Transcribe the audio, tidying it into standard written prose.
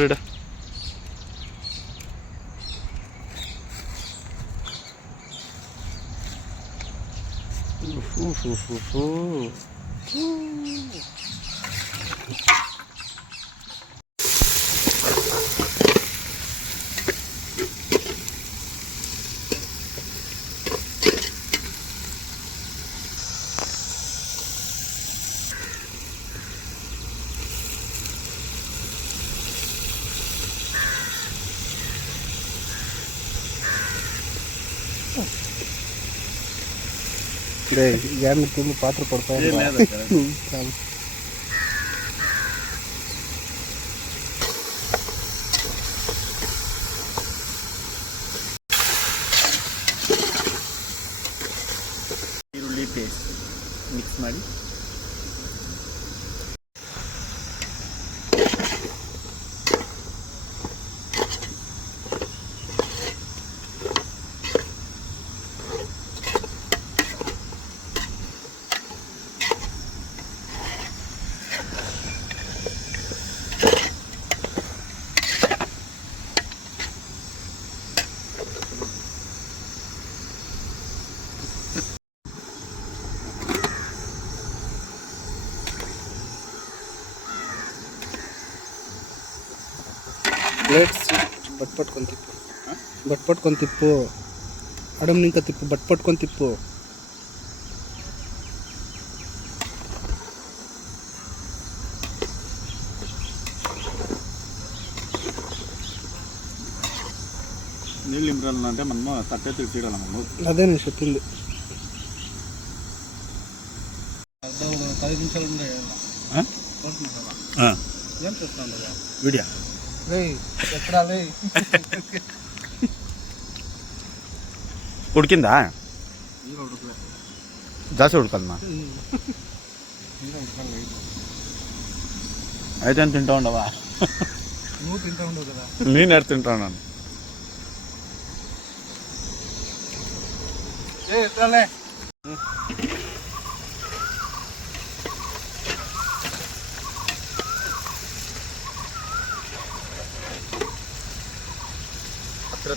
ಬಿಡ. ಯಾರನ್ನ ತುಂಬ ಪಾತ್ರ ಕೊಡ್ತಾ ಈರುಳ್ಳಿ ಪೇಸ್ಟ್ ಮಿಕ್ಸ್ ಮಾಡಿ ಪ್ಲೇಟ್ಸ್ ಬಟ್ ಪಟ್ಕೊಂಡು ತಿಪ್ಪು ಅಡಮ್ ನಿಂಕ ತಿಪ್ಪು ಬಟ್ ಪಟ್ಕೊಂಡು ತಿಪ್ಪು. నీళ్ళు నింపాలంటే మనము తట్టే తీసేయాలి మనము. అదే నేను చెప్పింది. 10 నిమిషాలు ఉండే ఏం చేస్తున్నాను వీడియో ఎక్కడా ఉడికిందా? జాస్తి ఉడకదమ్మా. అయితే తింటా ఉండవా? నువ్వు తింటా ఉండవు కదా. నేను ఎడ తింటా ఉన్నాను. ಹತ್ರ